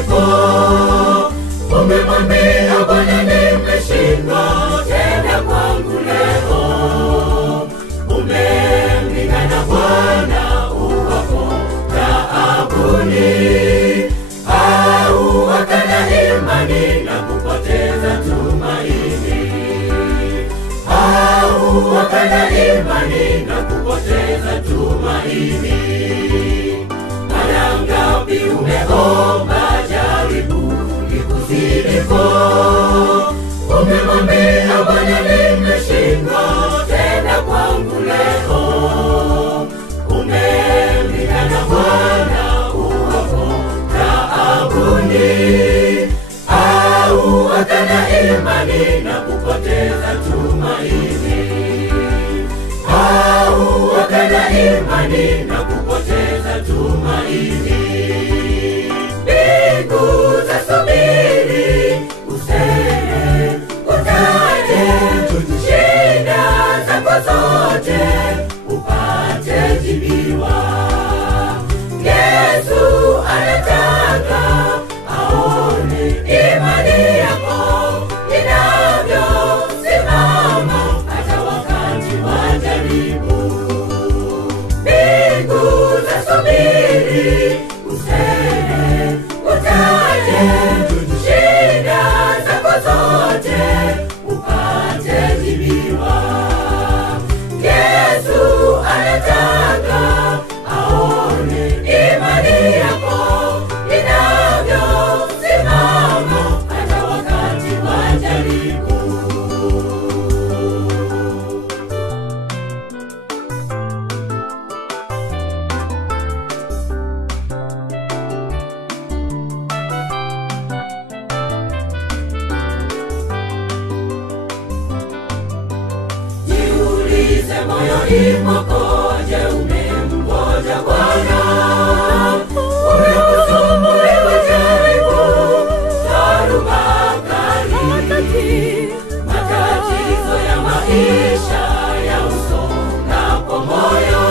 ziliko. Umemwambia Bwana nimeshindwa, tenda kwangu leo. Umemlingana Bwana uwako taabuni, au wakana imani na kupoteza tumaini, au wakana imani na kupoteza tumaini. Mara ngapi umeomba jaribu likuzidiko. Umemwambia Bwana nimeshindwa, tenda kwangu leo. Umemlingana Bwana uwako taabuni, au wakana imani na kupoteza tumaini, au wakana imani na kupoteza tumaini. Mbingu zasubiri useme utaje, shida zako zote upate jibiwa. Yesu anataka aone imani yako inavyosimama hata wakati wa jaribu. Mbingu zasubiri useme utaje, shida zako zote upate jibiwa. Yesu anataka aone imani yako inavyosimama hata wakati wa jaribu. Jiulize moyoni mwako, je, umemngoja Bwana? Unaposumbuliwa jaribu, dhoruba kali, matatizo ya maisha ya usongapo moyo,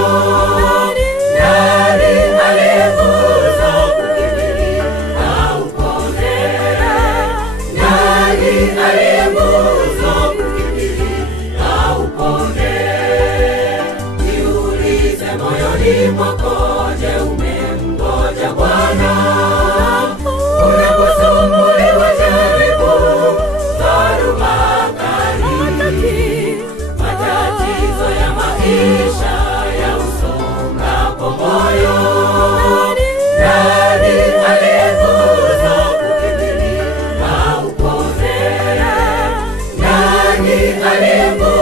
nani aliyekuza kukimbilia upone? Nani aliyekuza kukimbilia upone? Jiulize moyoni mwako, je, umemngoja Bwana? Unaposumbuliwa jaribu, dhoruba kali, matatizo ya maisha ya usongapo moyo, nani aliyekuza kukimbilia upone? Nani aliyekuza